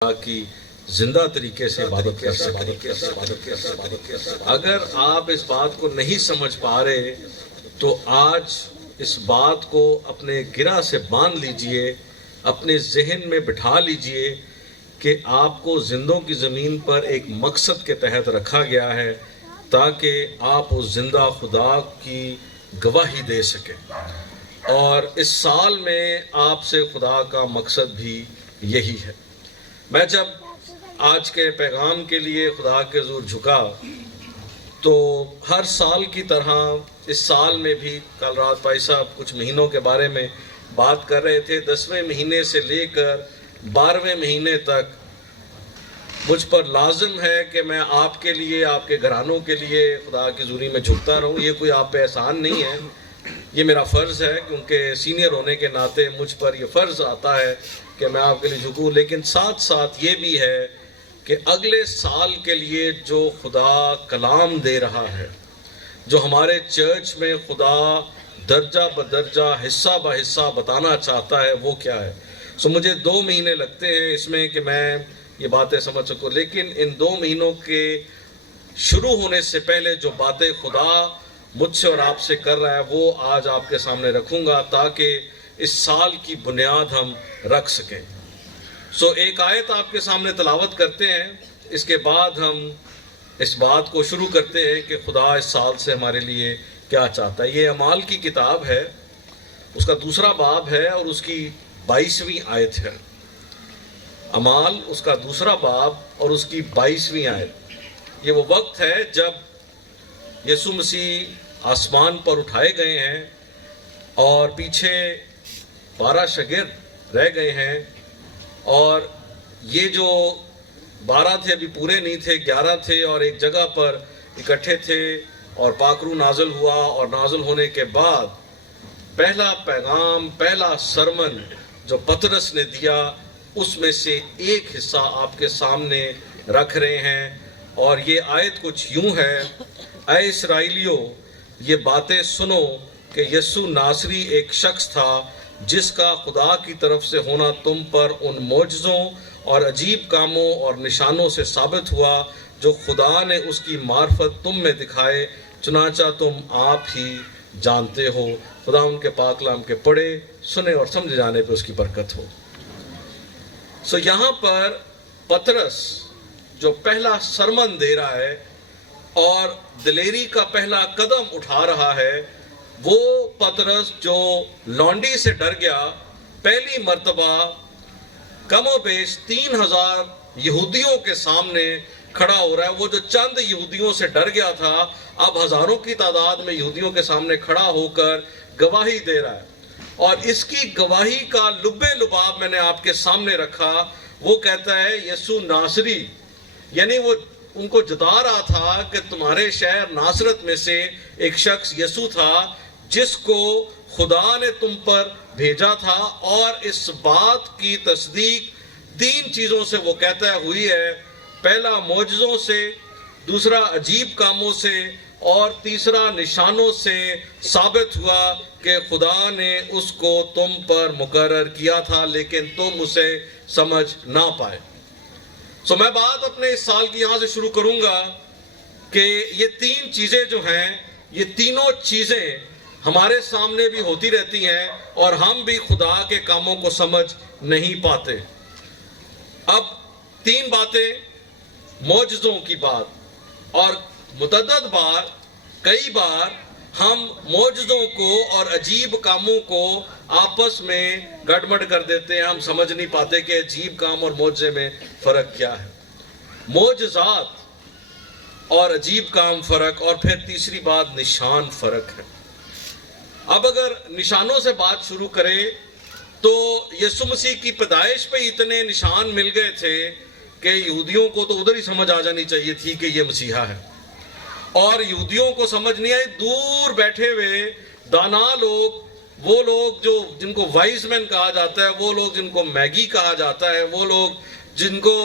کی زندہ طریقے سے عبادت کر سکتے۔ اگر آپ اس بات کو نہیں سمجھ پا رہے تو آج اس بات کو اپنے گرہ سے باندھ لیجئے، اپنے ذہن میں بٹھا لیجئے کہ آپ کو زندوں کی زمین پر ایک مقصد کے تحت رکھا گیا ہے تاکہ آپ اس زندہ خدا کی گواہی دے سکیں، اور اس سال میں آپ سے خدا کا مقصد بھی یہی ہے۔ میں جب آج کے پیغام کے لیے خدا کے حضور جھکا تو ہر سال کی طرح اس سال میں بھی کل رات بھائی صاحب کچھ مہینوں کے بارے میں بات کر رہے تھے۔ 10ویں مہینے سے لے کر 12ویں مہینے تک مجھ پر لازم ہے کہ میں آپ کے لیے، آپ کے گھرانوں کے لیے خدا کی حضوری میں جھکتا رہوں۔ یہ کوئی آپ پہ احسان نہیں ہے، یہ میرا فرض ہے، کیونکہ سینئر ہونے کے ناطے مجھ پر یہ فرض آتا ہے کہ میں آپ کے لیے جھکوں۔ لیکن ساتھ ساتھ یہ بھی ہے کہ اگلے سال کے لیے جو خدا کلام دے رہا ہے، جو ہمارے چرچ میں خدا درجہ بدرجہ حصہ بہ حصہ بتانا چاہتا ہے، وہ کیا ہے۔ مجھے 2 مہینے لگتے ہیں اس میں کہ میں یہ باتیں سمجھ سکوں، لیکن ان 2 مہینوں کے شروع ہونے سے پہلے جو باتیں خدا مجھ سے اور آپ سے کر رہا ہے وہ آج آپ کے سامنے رکھوں گا تاکہ اس سال کی بنیاد ہم رکھ سکیں۔ ایک آیت آپ کے سامنے تلاوت کرتے ہیں، اس کے بعد ہم اس بات کو شروع کرتے ہیں کہ خدا اس سال سے ہمارے لیے کیا چاہتا ہے۔ یہ اعمال کی کتاب ہے، اس کا 2 باب ہے اور اس کی 22ویں آیت ہے۔ اعمال اس کا 2 باب اور اس کی 22ویں آیت۔ یہ وہ وقت ہے جب یسوع مسیح آسمان پر اٹھائے گئے ہیں اور پیچھے 12 شاگرد رہ گئے ہیں، اور یہ جو 12 تھے ابھی پورے نہیں تھے، 11 تھے اور ایک جگہ پر اکٹھے تھے، اور پاک روح نازل ہوا، اور نازل ہونے کے بعد پہلا پیغام، پہلا سرمن جو پطرس نے دیا، اس میں سے ایک حصہ آپ کے سامنے رکھ رہے ہیں، اور یہ آیت کچھ یوں ہے: اے اسرائیلیو، یہ باتیں سنو کہ یسوع ناصری ایک شخص تھا جس کا خدا کی طرف سے ہونا تم پر ان معجزوں اور عجیب کاموں اور نشانوں سے ثابت ہوا جو خدا نے اس کی معرفت تم میں دکھائے، چنانچہ تم آپ ہی جانتے ہو۔ خدا ان کے پاک کلام کے پڑھے، سنے اور سمجھ جانے پہ اس کی برکت ہو۔ یہاں پر پطرس جو پہلا سرمن دے رہا ہے اور دلیری کا پہلا قدم اٹھا رہا ہے، وہ پطرس جو لونڈی سے ڈر گیا، پہلی مرتبہ کم و بیش 3000 یہودیوں کے سامنے کھڑا ہو رہا ہے۔ وہ جو چند یہودیوں سے ڈر گیا تھا، اب ہزاروں کی تعداد میں یہودیوں کے سامنے کھڑا ہو کر گواہی دے رہا ہے، اور اس کی گواہی کا لب لباب میں نے آپ کے سامنے رکھا۔ وہ کہتا ہے یسوع ناصری، یعنی وہ ان کو جتا رہا تھا کہ تمہارے شہر ناصرت میں سے ایک شخص یسوع تھا جس کو خدا نے تم پر بھیجا تھا، اور اس بات کی تصدیق 3 چیزوں سے وہ کہتا ہے ہوئی ہے۔ پہلا معجزوں سے، دوسرا عجیب کاموں سے، اور تیسرا نشانوں سے ثابت ہوا کہ خدا نے اس کو تم پر مقرر کیا تھا، لیکن تم اسے سمجھ نہ پائے۔ میں بات اپنے اس سال کی یہاں سے شروع کروں گا کہ یہ 3 چیزیں جو ہیں، یہ تینوں چیزیں ہمارے سامنے بھی ہوتی رہتی ہیں اور ہم بھی خدا کے کاموں کو سمجھ نہیں پاتے۔ اب 3 باتیں، معجزوں کی بات، اور متعدد بار، کئی بار ہم معجزوں کو اور عجیب کاموں کو آپس میں گڑبڑ کر دیتے ہیں۔ ہم سمجھ نہیں پاتے کہ عجیب کام اور معجزے میں فرق کیا ہے، معجزات اور عجیب کام فرق، اور پھر تیسری بات نشان فرق ہے۔ اب اگر نشانوں سے بات شروع کریں تو یسوع مسیح کی پیدائش پہ اتنے نشان مل گئے تھے کہ یہودیوں کو تو ادھر ہی سمجھ آ جانی چاہیے تھی کہ یہ مسیحا ہے، اور یہودیوں کو سمجھ نہیں آئی۔ دور بیٹھے ہوئے دانا لوگ، وہ لوگ جو جن کو وائز مین کہا جاتا ہے، وہ لوگ جن کو میگی کہا جاتا ہے، وہ لوگ جن کو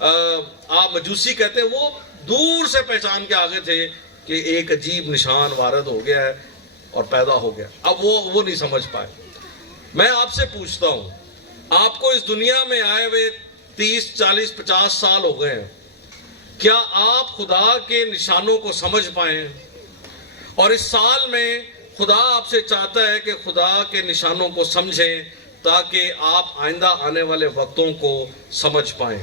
آپ مجوسی کہتے ہیں، وہ دور سے پہچان کے آگے تھے کہ ایک عجیب نشان وارد ہو گیا ہے اور پیدا ہو گیا۔ اب وہ نہیں سمجھ پائے۔ میں آپ سے پوچھتا ہوں، آپ کو اس دنیا میں آئے ہوئے 30, 40, 50 سال ہو گئے ہیں، کیا آپ خدا کے نشانوں کو سمجھ پائے ہیں؟ اور اس سال میں خدا آپ سے چاہتا ہے کہ خدا کے نشانوں کو سمجھیں تاکہ آپ آئندہ آنے والے وقتوں کو سمجھ پائیں۔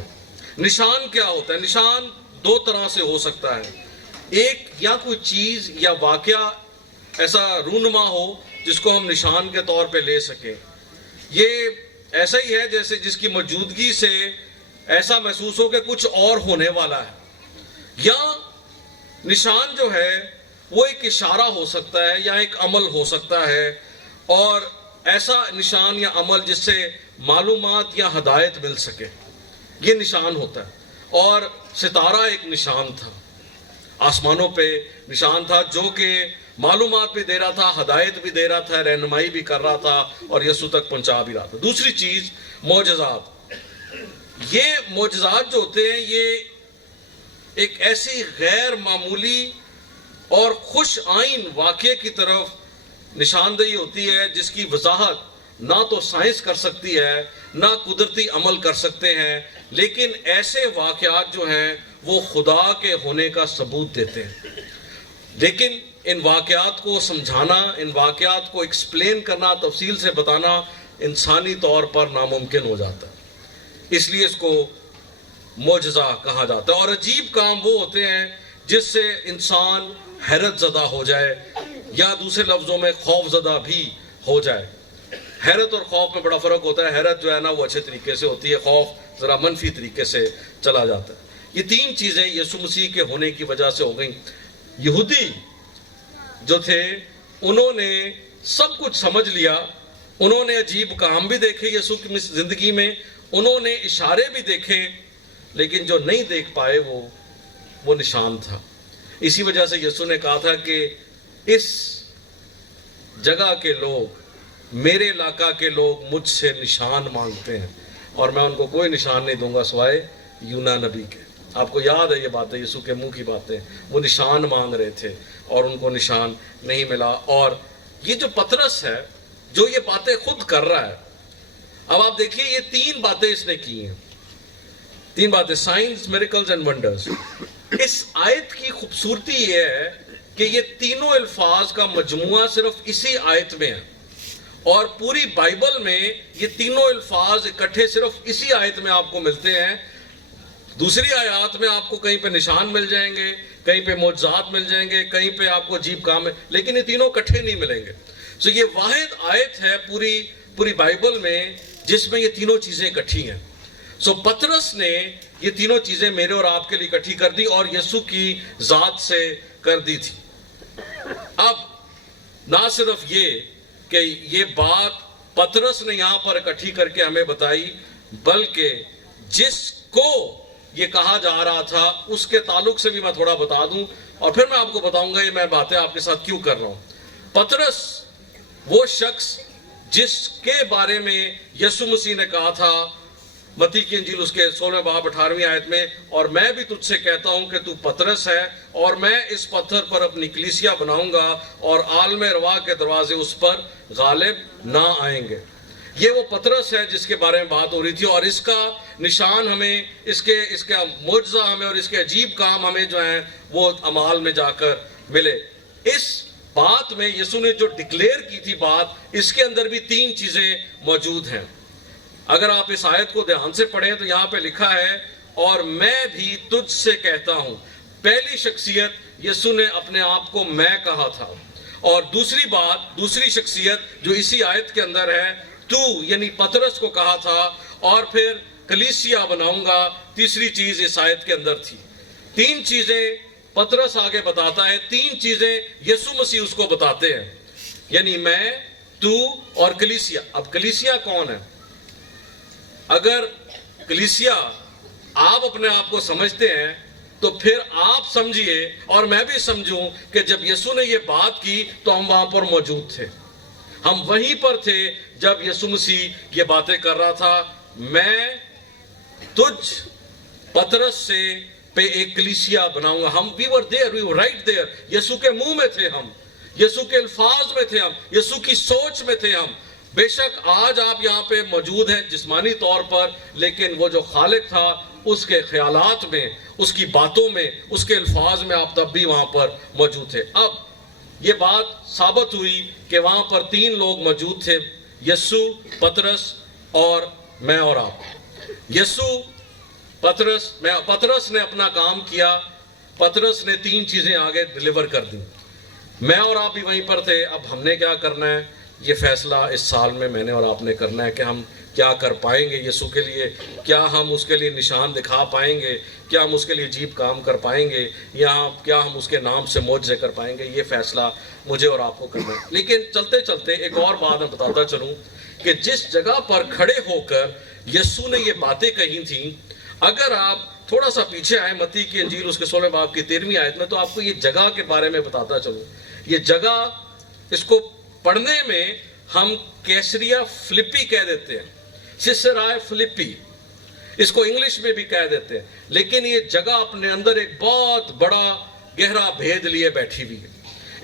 نشان کیا ہوتا ہے؟ نشان دو طرح سے ہو سکتا ہے۔ ایک، یا کوئی چیز یا واقعہ ایسا رونما ہو جس کو ہم نشان کے طور پہ لے سکیں۔ یہ ایسا ہی ہے جیسے جس کی موجودگی سے ایسا محسوس ہو کہ کچھ اور ہونے والا ہے۔ یا نشان جو ہے وہ ایک اشارہ ہو سکتا ہے یا ایک عمل ہو سکتا ہے، اور ایسا نشان یا عمل جس سے معلومات یا ہدایت مل سکے، یہ نشان ہوتا ہے۔ اور ستارہ ایک نشان تھا، آسمانوں پہ نشان تھا جو کہ معلومات بھی دے رہا تھا، ہدایت بھی دے رہا تھا، رہنمائی بھی کر رہا تھا اور یسوع تک پہنچا بھی رہا تھا۔ دوسری چیز، معجزات۔ یہ معجزات جو ہوتے ہیں یہ ایک ایسی غیر معمولی اور خوش آئین واقعے کی طرف نشاندہی ہوتی ہے جس کی وضاحت نہ تو سائنس کر سکتی ہے نہ قدرتی عمل کر سکتے ہیں، لیکن ایسے واقعات جو ہیں وہ خدا کے ہونے کا ثبوت دیتے ہیں۔ لیکن ان واقعات کو سمجھانا، ان واقعات کو ایکسپلین کرنا، تفصیل سے بتانا انسانی طور پر ناممکن ہو جاتا ہے، اس لیے اس کو معجزہ کہا جاتا ہے۔ اور عجیب کام وہ ہوتے ہیں جس سے انسان حیرت زدہ ہو جائے، یا دوسرے لفظوں میں خوف زدہ بھی ہو جائے۔ حیرت اور خوف میں بڑا فرق ہوتا ہے۔ حیرت جو ہے نا وہ اچھے طریقے سے ہوتی ہے، خوف ذرا منفی طریقے سے چلا جاتا ہے۔ یہ تین چیزیں یسوع مسیح کے ہونے کی وجہ سے ہو گئیں۔ یہودی جو تھے انہوں نے سب کچھ سمجھ لیا، انہوں نے عجیب کام بھی دیکھے یسوع کی زندگی میں، انہوں نے اشارے بھی دیکھے، لیکن جو نہیں دیکھ پائے وہ نشان تھا۔ اسی وجہ سے یسوع نے کہا تھا کہ اس جگہ کے لوگ، میرے علاقہ کے لوگ مجھ سے نشان مانگتے ہیں، اور میں ان کو کوئی نشان نہیں دوں گا سوائے یونا نبی کے۔ آپ کو یاد ہے یہ باتیں، یسوع کے منہ کی باتیں، وہ نشان مانگ رہے تھے اور ان کو نشان نہیں ملا۔ اور یہ جو پطرس ہے جو یہ باتیں خود کر رہا ہے، اب آپ دیکھیے یہ تین باتیں اس نے کی ہیں، تین باتیں، سائنس، میریکلز اینڈ ونڈرز۔ اس آیت کی خوبصورتی یہ ہے کہ یہ تینوں الفاظ کا مجموعہ صرف اسی آیت میں ہے، اور پوری بائبل میں یہ تینوں الفاظ اکٹھے صرف اسی آیت میں آپ کو ملتے ہیں۔ دوسری آیات میں آپ کو کہیں پہ نشان مل جائیں گے، کہیں پہ معجزات مل جائیں گے، کہیں پہ آپ کو عجیب کام ہے، لیکن یہ تینوں اکٹھے نہیں ملیں گے۔ سو یہ واحد آیت ہے پوری بائبل میں جس میں یہ تینوں چیزیں اکٹھی ہیں۔ سو پطرس نے یہ تینوں چیزیں میرے اور آپ کے لیے اکٹھی کر دی اور یسوع کی ذات سے کر دی تھی۔ اب نہ صرف یہ کہ یہ بات پطرس نے یہاں پر اکٹھی کر کے ہمیں بتائی، بلکہ جس کو یہ کہا جا رہا تھا اس کے تعلق سے بھی میں تھوڑا بتا دوں، اور پھر میں آپ کو بتاؤں گا یہ میں باتیں آپ کے ساتھ کیوں کر رہا ہوں۔ پطرس وہ شخص جس کے بارے میں یسوع مسیح نے کہا تھا متی کی انجیل اس کے 16 باب 18ویں آیت میں، اور میں بھی تجھ سے کہتا ہوں کہ تو پطرس ہے، اور میں اس پتھر پر اپنی کلیسیا بناؤں گا، اور عالم روا کے دروازے اس پر غالب نہ آئیں گے۔ یہ وہ پطرس ہے جس کے بارے میں بات ہو رہی تھی، اور اس کا نشان ہمیں، اس کا معجزہ ہمیں، اور اس کے عجیب کام ہمیں جو ہیں وہ اعمال میں جا کر ملے۔ اس بات میں یسوع نے جو ڈکلیئر کی تھی بات، اس کے اندر بھی تین چیزیں موجود ہیں۔ اگر آپ اس آیت کو دھیان سے پڑھیں تو یہاں پہ لکھا ہے، اور میں بھی تجھ سے کہتا ہوں۔ پہلی شخصیت یسوع نے اپنے آپ کو میں کہا تھا، اور دوسری شخصیت جو اسی آیت کے اندر ہے، تو یعنی پطرس کو کہا تھا، اور پھر کلیسیا بناؤں گا، تیسری چیز اس آیت کے اندر تھی۔ تین چیزیں پطرس آگے بتاتا ہے، تین چیزیں یسوع مسیح اس کو بتاتے ہیں، یعنی میں، تو اور کلیسیا۔ اب کلیسیا کون ہے؟ اگر کلیسیا آپ اپنے آپ کو سمجھتے ہیں تو پھر آپ سمجھیے اور میں بھی سمجھوں کہ جب یسوع نے یہ بات کی تو ہم وہاں پر موجود تھے، ہم وہیں پر تھے جب یسوع مسیح یہ باتیں کر رہا تھا۔ میں تجھ پطرس سے پہ ایک کلیسیا بناؤں گا۔ ہم we were there, we were right there۔ یسوع کے منہ میں تھے ہم، یسوع کے الفاظ میں تھے ہم، یسوع کی سوچ میں تھے ہم، بے شک آج آپ یہاں پہ موجود ہیں جسمانی طور پر، لیکن وہ جو خالق تھا اس کے خیالات میں، اس کی باتوں میں، اس کے الفاظ میں آپ تب بھی وہاں پر موجود تھے۔ اب یہ بات ثابت ہوئی کہ وہاں پر 3 لوگ موجود تھے، یسوع، پطرس اور میں اور آپ۔ یسوع، پطرس نے اپنا کام کیا، پطرس نے 3 چیزیں آگے ڈیلیور کر دی، میں اور آپ بھی وہیں پر تھے۔ اب ہم نے کیا کرنا ہے، یہ فیصلہ اس سال میں نے اور آپ نے کرنا ہے کہ ہم کیا کر پائیں گے یسوع کے لیے، کیا ہم اس کے لیے نشان دکھا پائیں گے، کیا ہم اس کے لیے عجیب کام کر پائیں گے، یا کیا ہم اس کے نام سے معجزے کر پائیں گے۔ یہ فیصلہ مجھے اور آپ کو کرنا ہے۔ لیکن چلتے چلتے ایک اور بات میں بتاتا چلوں کہ جس جگہ پر کھڑے ہو کر یسوع نے یہ باتیں کہی تھیں، اگر آپ تھوڑا سا پیچھے آئے متی کی انجیل اس کے 16 باب کی 13ویں آیت میں، تو آپ کو یہ جگہ کے بارے میں بتاتا چلوں۔ یہ جگہ، اس کو پڑھنے میں ہم کیسریا فلپی کہہ دیتے ہیں، سیسرائے فلپی، اس کو انگلش میں بھی کہہ دیتے ہیں، لیکن یہ جگہ اپنے اندر ایک بہت بڑا گہرا بھید لیے بیٹھی ہوئی ہے۔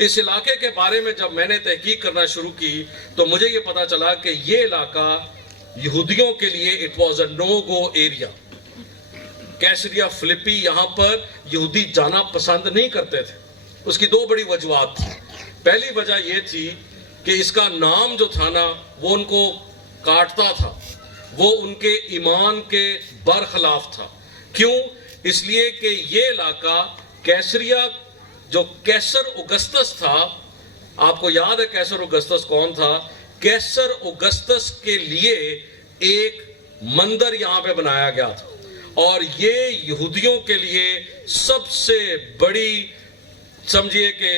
اس علاقے کے بارے میں جب میں نے تحقیق کرنا شروع کی تو مجھے یہ پتا چلا کہ یہ علاقہ یہودیوں کے لیے it was a no go area. Caesarea Philippi, یہاں پر یہودی جانا پسند نہیں کرتے تھے۔ اس کی 2 بڑی وجوہات تھی۔ پہلی وجہ یہ تھی کہ اس کا نام جو تھا نا، وہ ان کو کاٹتا تھا، وہ ان کے ایمان کے برخلاف تھا۔ کیوں؟ اس لیے کہ یہ علاقہ کیسریا، جو کیسر اوگسطس تھا، آپ کو یاد ہے کیسر اوگسطس کون تھا؟ کیسر اوگسطس کے لیے ایک مندر یہاں پہ بنایا گیا تھا، اور یہ یہودیوں کے لیے سب سے بڑی، سمجھیے کہ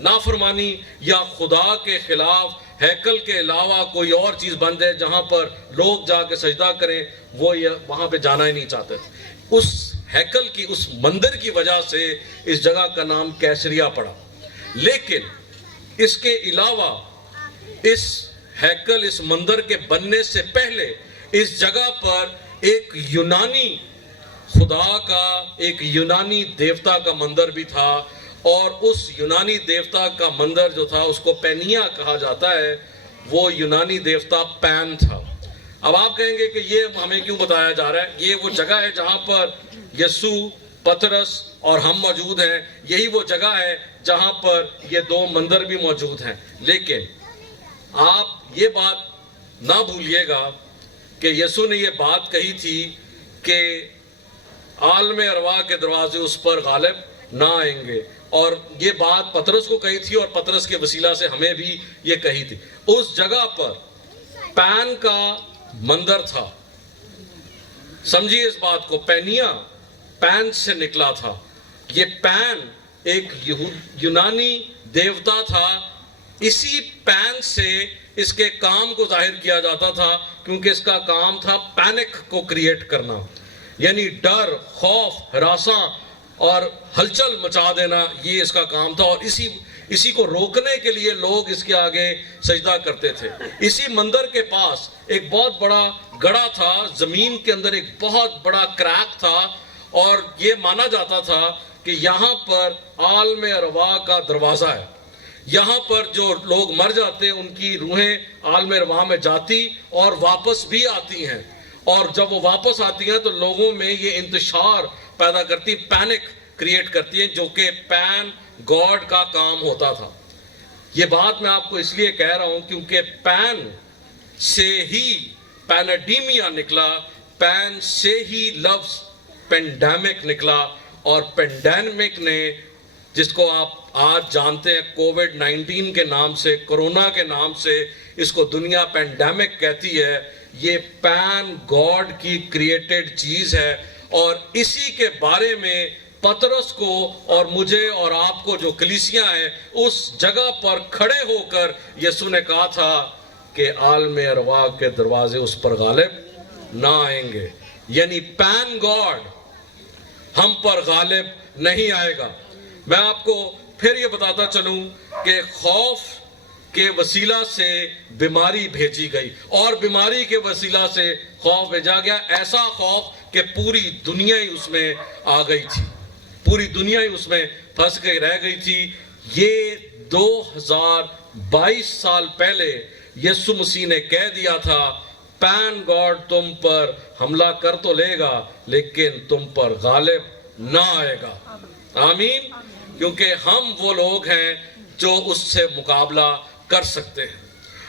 نافرمانی یا خدا کے خلاف ہیکل کے علاوہ کوئی اور چیز بن جائے جہاں پر لوگ جا کے سجدہ کریں، وہ وہاں پہ جانا ہی نہیں چاہتے تھے۔ اس ہیکل کی، اس مندر کی وجہ سے اس جگہ کا نام کیسریا پڑا۔ لیکن اس کے علاوہ اس ہیکل، اس مندر کے بننے سے پہلے اس جگہ پر ایک یونانی خدا کا، ایک یونانی دیوتا کا مندر بھی تھا، اور اس یونانی دیوتا کا مندر جو تھا اس کو پینیا کہا جاتا ہے۔ وہ یونانی دیوتا پین تھا۔ اب آپ کہیں گے کہ یہ ہمیں کیوں بتایا جا رہا ہے؟ یہ وہ جگہ ہے جہاں پر یسوع، پطرس اور ہم موجود ہیں، یہی وہ جگہ ہے جہاں پر یہ 2 مندر بھی موجود ہیں۔ لیکن آپ یہ بات نہ بھولیے گا کہ یسوع نے یہ بات کہی تھی کہ عالم ارواح کے دروازے اس پر غالب نہ آئیں گے، اور یہ بات پطرس کو کہی تھی، اور پطرس کے وسیلہ سے ہمیں بھی یہ کہی تھی۔ اس جگہ پر پین کا مندر تھا، سمجھیے اس بات کو، پینیا پین سے نکلا تھا۔ یہ پین ایک یونانی دیوتا تھا، اسی پین سے اس کے کام کو ظاہر کیا جاتا تھا، کیونکہ اس کا کام تھا پینک کو کریٹ کرنا، یعنی ڈر، خوف، ہراساں اور ہلچل مچا دینا، یہ اس کا کام تھا، اور اسی کو روکنے کے لیے لوگ اس کے آگے سجدہ کرتے تھے۔ اسی مندر کے پاس ایک بہت بڑا گڑھا تھا، زمین کے اندر ایک بہت بڑا کریک تھا، اور یہ مانا جاتا تھا کہ یہاں پر عالم ارواح کا دروازہ ہے۔ یہاں پر جو لوگ مر جاتے ہیں ان کی روحیں عالم ارواح میں جاتی اور واپس بھی آتی ہیں، اور جب وہ واپس آتی ہیں تو لوگوں میں یہ انتشار پیدا کرتی، پینک کریٹ کرتی ہیں، جو کہ پین گاڈ کا کام ہوتا تھا۔ یہ بات میں آپ کو اس لیے کہہ رہا ہوں کیونکہ پین سے ہی پینڈیمیا نکلا، پین سے ہی لفظ پینڈیمک نکلا، اور پینڈیمک نے، جس کو آپ آج جانتے ہیں کووڈ-19 کے نام سے، کرونا کے نام سے، اس کو دنیا پینڈیمک کہتی ہے، یہ پین گاڈ کی کریٹڈ چیز ہے، اور اسی کے بارے میں پطرس کو اور مجھے اور آپ کو جو کلیسیاں ہیں اس جگہ پر کھڑے ہو کر یسوع نے کہا تھا کہ عالم ارواح کے دروازے اس پر غالب نہ آئیں گے، یعنی پین گاڈ ہم پر غالب نہیں آئے گا۔ میں آپ کو پھر یہ بتاتا چلوں کہ خوف کے وسیلہ سے بیماری بھیجی گئی، اور بیماری کے وسیلہ سے خوف بھیجا گیا، ایسا خوف کہ پوری دنیا ہی اس میں آ گئی تھی، پوری دنیا ہی اس میں پھنس کے رہ گئی تھی۔ یہ 2022 سال پہلے یسوع مسیح نے کہہ دیا تھا پین گاڈ تم پر حملہ کر تو لے گا لیکن تم پر غالب نہ آئے گا. آمین. کیونکہ ہم وہ لوگ ہیں جو اس سے مقابلہ کر سکتے ہیں.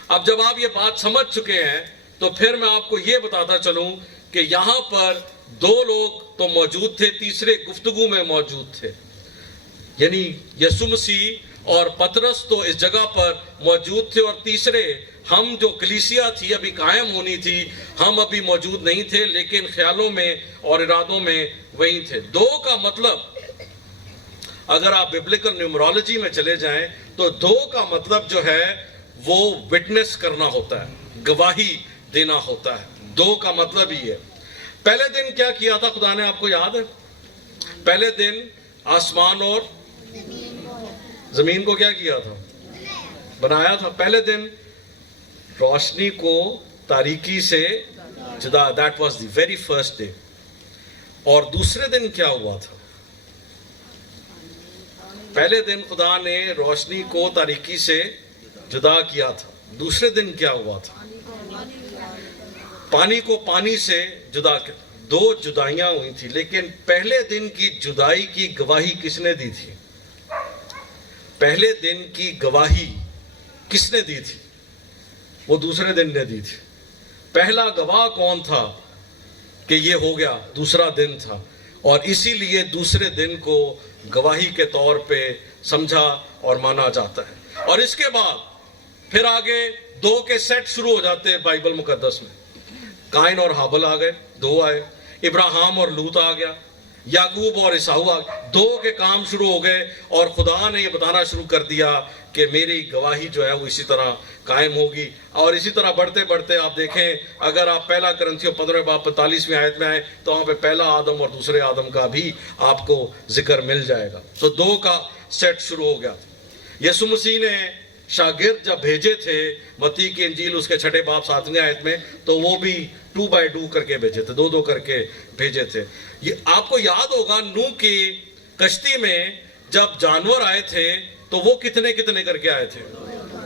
اب جب آپ یہ بات سمجھ چکے ہیں تو پھر میں آپ کو یہ بتاتا چلوں کہ یہاں پر دو لوگ تو موجود تھے, تیسرے گفتگو میں موجود تھے, یعنی یسوع مسیح اور پطرس تو اس جگہ پر موجود تھے, اور تیسرے ہم جو کلیسیا تھی ابھی قائم ہونی تھی, ہم ابھی موجود نہیں تھے لیکن خیالوں میں اور ارادوں میں وہی تھے. دو کا مطلب اگر آپ ببلیکل نیومرولوجی میں چلے جائیں تو دو کا مطلب جو ہے وہ وٹنس کرنا ہوتا ہے, گواہی دینا ہوتا ہے. دو کا مطلب ہی ہے. پہلے دن کیا کیا تھا خدا نے, آپ کو یاد ہے؟ پہلے دن آسمان اور زمین کو کیا کیا تھا؟ بنایا تھا. پہلے دن روشنی کو تاریکی سے جدا, that was the very first day. اور دوسرے دن کیا ہوا تھا؟ پہلے دن خدا نے روشنی کو تاریکی سے جدا کیا تھا. دوسرے دن کیا ہوا تھا؟ پانی کو پانی سے جدا کیا. دو جدائیاں ہوئی تھی, لیکن پہلے دن کی جدائی کی گواہی کس نے دی تھی؟ پہلے دن کی گواہی کس نے دی تھی؟ وہ دوسرے دن نے دی تھی. پہلا گواہ کون تھا کہ یہ ہو گیا؟ دوسرا دن تھا, اور اسی لیے دوسرے دن کو گواہی کے طور پہ سمجھا اور مانا جاتا ہے. اور اس کے بعد پھر آگے دو کے سیٹ شروع ہو جاتے ہیں بائبل مقدس میں. قائن اور حابل آ گئے, دو آئے. ابراہیم اور لوط آ گیا. یعقوب اور عیساؤ آ گئے. دو کے کام شروع ہو گئے, اور خدا نے یہ بتانا شروع کر دیا کہ میری گواہی جو ہے وہ اسی طرح قائم ہوگی. اور اسی طرح بڑھتے بڑھتے آپ دیکھیں, اگر آپ پہلا کرنتھیوں 15 باب 45ویں آیت میں آئیں تو وہاں پہ پہلا آدم اور دوسرے آدم کا بھی آپ کو ذکر مل جائے گا. تو دو کا سیٹ شروع ہو گیا. یسوع مسیح نے شاگرد جب بھیجے تھے متی کی انجیل اس کے 6 باب 7ویں آیت میں, تو وہ بھی 2 by 2 کر کے بھیجے تھے, 2 کر کے بھیجے تھے. یہ آپ کو یاد ہوگا نوح کی کشتی میں جب جانور آئے تھے تو وہ کتنے کر کے آئے تھے؟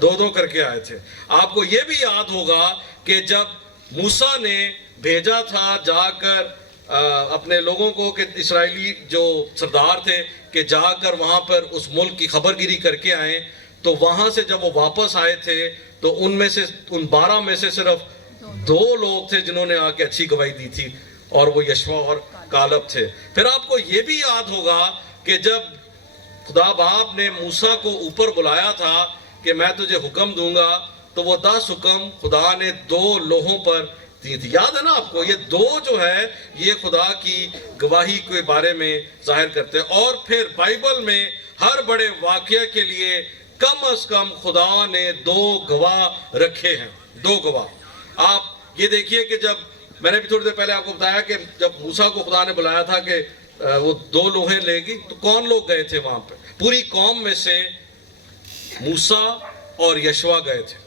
2 کر کے آئے تھے. آپ کو یہ بھی یاد ہوگا کہ جب موسیٰ نے بھیجا تھا جا کر اپنے لوگوں کو, کہ اسرائیلی جو سردار تھے, کہ جا کر وہاں پر اس ملک کی خبر گیری کر کے آئیں, تو وہاں سے جب وہ واپس آئے تھے تو ان 12 میں سے صرف 2 لوگ تھے جنہوں نے آ کے اچھی گواہی دی تھی, اور وہ یشوع اور کالب تھے. پھر آپ کو یہ بھی یاد ہوگا کہ جب خدا باپ نے موسیٰ کو اوپر بلایا تھا کہ میں تجھے حکم دوں گا, تو وہ 10 حکم خدا نے 2 لوہوں پر دی تھی. یاد ہے نا آپ کو؟ یہ 2 جو ہے یہ خدا کی گواہی کے بارے میں ظاہر کرتے ہیں. اور پھر بائبل میں ہر بڑے واقعے کے لیے کم از کم خدا نے 2 گواہ رکھے ہیں. 2 گواہ. آپ یہ دیکھیے کہ جب میں نے بھی تھوڑی دیر پہلے آپ کو بتایا کہ جب موسیٰ کو خدا نے بلایا تھا کہ وہ 2 لوہیں لے گی, تو کون لوگ گئے تھے وہاں پہ؟ پوری قوم میں سے موسیٰ اور یشوع گئے تھے.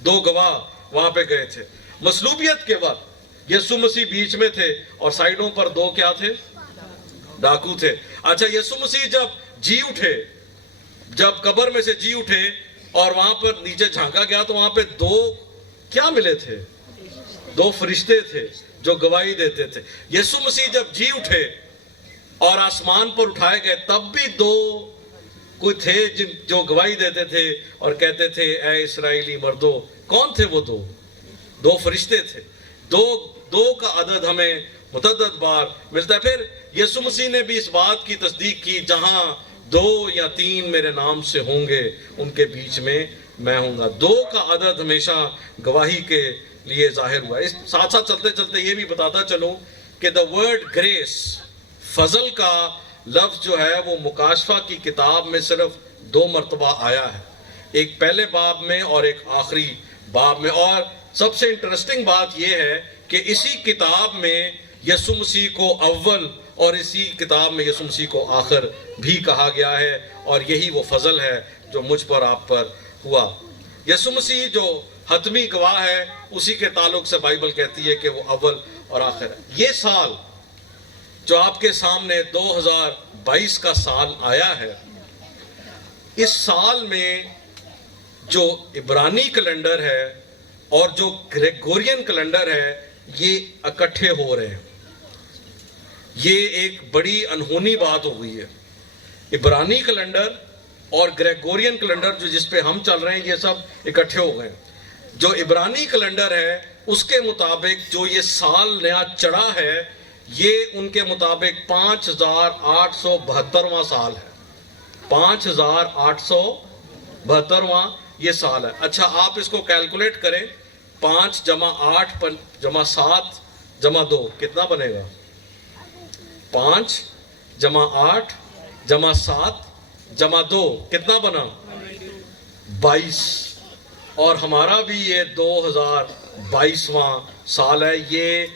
2 گواہ وہاں پہ گئے تھے. مصلوبیت کے وقت یسوع مسیح بیچ میں تھے, اور سائیڈوں پر 2 کیا تھے؟ ڈاکو تھے. اچھا, یسوع مسیح جب جی اٹھے, جب قبر میں سے جی اٹھے اور وہاں پر نیچے جھانکا گیا, تو وہاں پہ 2 کیا ملے تھے؟ 2 فرشتے تھے جو گواہی دیتے تھے. یسوع مسیح جب جی اٹھے اور آسمان پر اٹھائے گئے, تب بھی 2 کوئی تھے جو گواہی دیتے تھے اور کہتے تھے اے اسرائیلی مردو. کون تھے وہ 2 فرشتے تھے. 2 کا عدد ہمیں متعدد بار ملتا ہے. پھر یسوع مسیح نے بھی اس بات کی تصدیق کی, جہاں 2 یا 3 میرے نام سے ہوں گے ان کے بیچ میں میں ہوں گا. 2 کا عدد ہمیشہ گواہی کے لیے ظاہر ہوا. اس ساتھ ساتھ چلتے چلتے یہ بھی بتاتا چلوں کہ دا ورڈ گریس, فضل کا لفظ جو ہے وہ مکاشفہ کی کتاب میں صرف 2 مرتبہ آیا ہے, ایک پہلے باب میں اور ایک آخری باب میں. اور سب سے انٹرسٹنگ بات یہ ہے کہ اسی کتاب میں یسوع مسیح کو اول اور اسی کتاب میں یسوع مسیح کو آخر بھی کہا گیا ہے, اور یہی وہ فضل ہے جو مجھ پر آپ پر ہوا. یسوع مسیح جو حتمی گواہ ہے, اسی کے تعلق سے بائبل کہتی ہے کہ وہ اول اور آخر ہے. یہ سال جو آپ کے سامنے 2022 کا سال آیا ہے, اس سال میں جو عبرانی کیلنڈر ہے اور جو گریگورین کیلنڈر ہے یہ اکٹھے ہو رہے ہیں. یہ ایک بڑی انہونی بات ہو گئی ہے. عبرانی کیلنڈر اور گریگورین کیلنڈر جو جس پہ ہم چل رہے ہیں یہ سب اکٹھے ہو گئے. جو عبرانی کیلنڈر ہے اس کے مطابق جو یہ سال نیا چڑھا ہے یہ ان کے مطابق 5872واں سال ہے. 5872واں یہ سال ہے. اچھا آپ اس کو کیلکولیٹ کریں. 5 جمع 8 جمع 7 جمع 2 کتنا بنے گا؟ 5 جمع 8 جمع 7 جمع 2 کتنا بنا؟ 22. اور ہمارا بھی یہ 2022واں سال ہے. یہ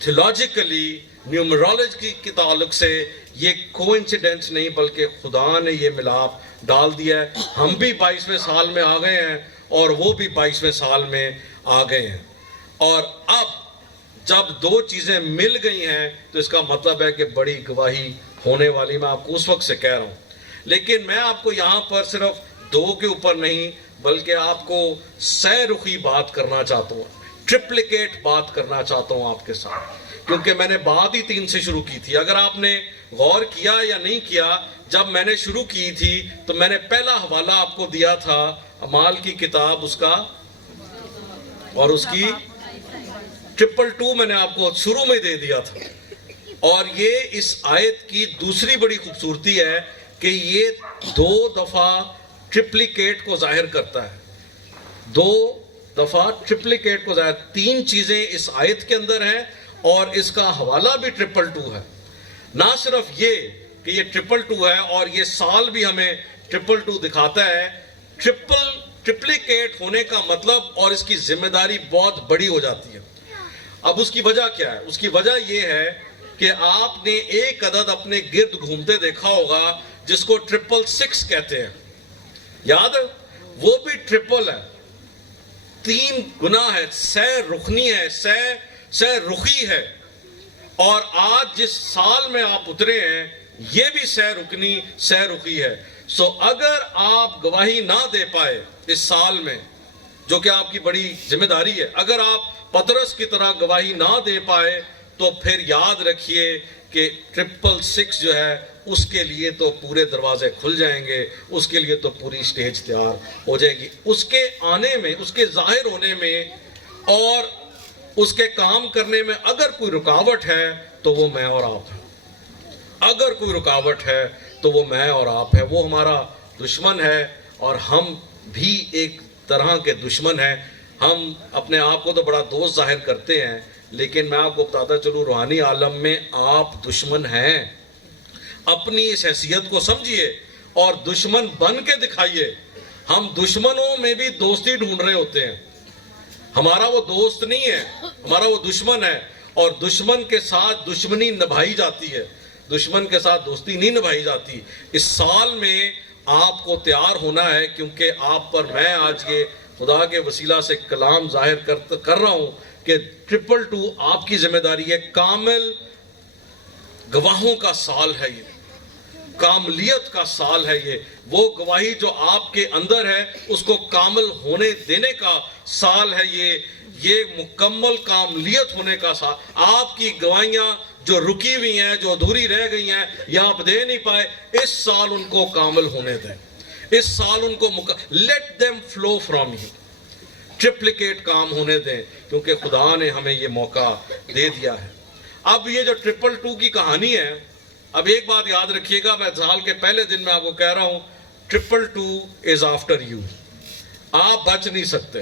تھیولوجیکلی نیومرولوجی کے تعلق سے یہ کوئنسیڈنس نہیں بلکہ خدا نے یہ ملاپ ڈال دیا ہے. ہم بھی 22ویں سال میں آ گئے ہیں اور وہ بھی 22ویں سال میں آ گئے ہیں. اور اب جب دو چیزیں مل گئی ہیں تو اس کا مطلب ہے کہ بڑی گواہی ہونے والی. میں آپ کو اس وقت سے کہہ رہا ہوں. لیکن میں آپ کو یہاں پر صرف 2 کے اوپر نہیں بلکہ آپ کو سہ رخی بات کرنا چاہتا ہوں, ٹرپلیکیٹ بات کرنا چاہتا ہوں آپ کے ساتھ, کیونکہ میں نے بات ہی 3 سے شروع کی تھی. اگر آپ نے غور کیا یا نہیں کیا, جب میں نے شروع کی تھی تو میں نے پہلا حوالہ آپ کو دیا تھا اعمال کی کتاب اس کا, اور اس کی 222 میں نے آپ کو شروع میں دے دیا تھا. اور یہ اس آیت کی دوسری بڑی خوبصورتی ہے کہ یہ 2 دفعہ ٹرپلیکیٹ کو ظاہر کرتا ہے. 2 دفعہ ٹرپلیکیٹ کو ظاہر, 3 چیزیں اس آیت کے اندر ہیں اور اس کا حوالہ بھی 222 ہے. نہ صرف یہ کہ یہ 222 ہے اور یہ سال بھی ہمیں 222 دکھاتا ہے. ٹرپلیکیٹ ہونے کا مطلب اور اس کی ذمہ داری بہت بڑی ہو جاتی ہے. اب اس کی وجہ کیا ہے؟ اس کی وجہ یہ ہے کہ آپ نے ایک عدد اپنے گرد گھومتے دیکھا ہوگا جس کو 666 کہتے ہیں. یاد ہے؟ وہ بھی ٹرپل ہے, 3 گنا ہے, سہ رخنی ہے, سہ رخی ہے. اور آج جس سال میں آپ اترے ہیں یہ بھی سہ رخی ہے. سو اگر آپ گواہی نہ دے پائے اس سال میں, جو کہ آپ کی بڑی ذمہ داری ہے, اگر آپ پطرس کی طرح گواہی نہ دے پائے تو پھر یاد رکھیے کہ 666 جو ہے اس کے لیے تو پورے دروازے کھل جائیں گے, اس کے لیے تو پوری سٹیج تیار ہو جائے گی. اس کے آنے میں, اس کے ظاہر ہونے میں اور اس کے کام کرنے میں اگر کوئی رکاوٹ ہے تو وہ میں اور آپ ہیں. اگر کوئی رکاوٹ ہے تو وہ میں اور آپ ہے. وہ ہمارا دشمن ہے اور ہم بھی ایک طرح کے دشمن ہیں. ہم اپنے آپ کو تو بڑا دوست ظاہر کرتے ہیں لیکن میں آپ کو بتاتا چلوں روحانی عالم میں آپ دشمن ہیں. اپنی اس حیثیت کو سمجھیے اور دشمن بن کے دکھائیے. ہم دشمنوں میں بھی دوستی ڈھونڈ رہے ہوتے ہیں. ہمارا وہ دوست نہیں ہے, ہمارا وہ دشمن ہے. اور دشمن کے ساتھ دشمنی نبھائی جاتی ہے, دشمن کے ساتھ دوستی نہیں نبھائی جاتی. اس سال میں آپ کو تیار ہونا ہے کیونکہ آپ پر میں آج یہ خدا کے وسیلہ سے کلام ظاہر کر رہا ہوں کہ 222 آپ کی ذمہ داری ہے. کامل گواہوں کا سال ہے یہ, کاملیت کا سال ہے یہ. وہ گواہی جو آپ کے اندر ہے اس کو کامل ہونے دینے کا سال ہے یہ مکمل کاملیت ہونے کا سال. آپ کی گواہیاں جو رکی ہوئی ہیں, جو ادھوری رہ گئی ہیں یا آپ دے نہیں پائے, اس سال ان کو کامل ہونے دیں. اس سال ان کو let them flow from you, ٹرپلیکیٹ کام ہونے دیں کیونکہ خدا نے ہمیں یہ موقع دے دیا ہے. اب یہ جو 222 کی کہانی ہے, اب ایک بات یاد رکھیے گا, میں سال کے پہلے دن میں آپ کو کہہ رہا ہوں 222 is after you. آپ بچ نہیں سکتے.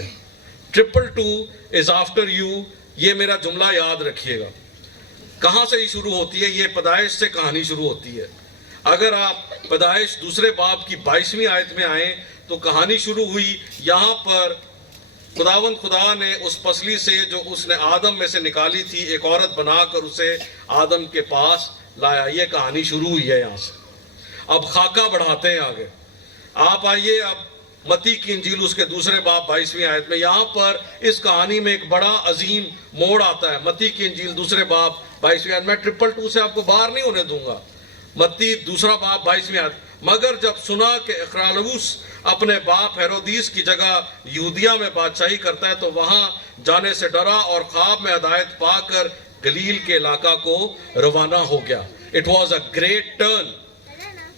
222 is after you, یہ میرا جملہ یاد رکھیے گا. کہاں سے ہی شروع ہوتی ہے؟ یہ پیدائش سے کہانی شروع ہوتی ہے. اگر آپ پیدائش 2 باب کی 22ویں آیت میں آئیں تو کہانی شروع ہوئی یہاں پر. خداوند خدا نے اس پسلی سے جو اس نے آدم میں سے نکالی تھی ایک عورت بنا کر اسے آدم کے پاس لایا. یہ کہانی شروع ہوئی ہے یہاں سے. اب خاکہ بڑھاتے ہیں آگے. آپ آئیے اب متی کی انجیل اس کے 2 باب 22ویں آیت میں. یہاں پر اس کہانی میں ایک بڑا عظیم موڑ آتا ہے. متی کی انجیل 2 باب 22ویں آیت. میں 222 سے آپ کو باہر نہیں ہونے دوں گا. متی 2 باب 22ویں آیت. مگر جب سنا کہ اخرالاؤس اپنے باپ ہیرودیس کی جگہ یہودیہ میں بادشاہی کرتا ہے تو وہاں جانے سے ڈرا اور خواب میں ہدایت پا کر گلیل کے علاقہ کو روانہ ہو گیا. It was a great turn.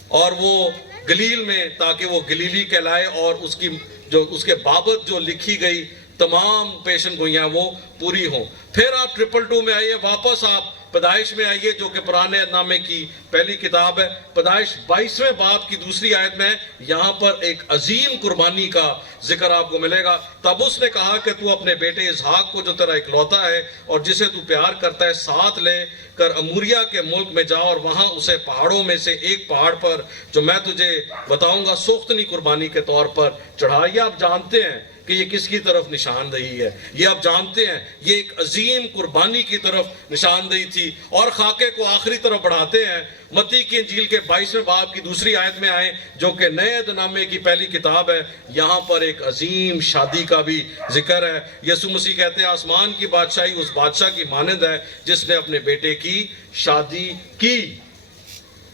اور وہ گلیل میں تاکہ وہ گلیلی کہلائے اور اس کے بابت جو لکھی گئی تمام پیشن گوئیاں وہ پوری ہوں. پھر آپ 222 میں آئیے، واپس آپ پیدائش میں آئیے جو کہ پرانے نامے کی پہلی کتاب ہے. پیدائش 22ویں باب کی دوسری آیت میں یہاں پر ایک عظیم قربانی کا ذکر آپ کو ملے گا. تب اس نے کہا کہ تو اپنے بیٹے اسحاق کو جو تیرا اکلوتا ہے اور جسے تو پیار کرتا ہے ساتھ لے کر اموریا کے ملک میں جا اور وہاں اسے پہاڑوں میں سے ایک پہاڑ پر جو میں تجھے بتاؤں گا سوختنی قربانی کے طور پر چڑھا. یہ آپ جانتے ہیں کہ یہ کس کی طرف نشاندہی ہے. یہ آپ جانتے ہیں یہ ایک عظیم قربانی کی طرف نشاندہی تھی. اور خاکے کو آخری طرف بڑھاتے ہیں. متی کی انجیل کے 22ویں باب کی دوسری آیت میں آئیں جو کہ نئے نامے کی پہلی کتاب ہے. یہاں پر ایک عظیم شادی کا بھی ذکر ہے. یسوع مسیح کہتے ہیں آسمان کی بادشاہی اس بادشاہ کی مانند ہے جس نے اپنے بیٹے کی شادی کی.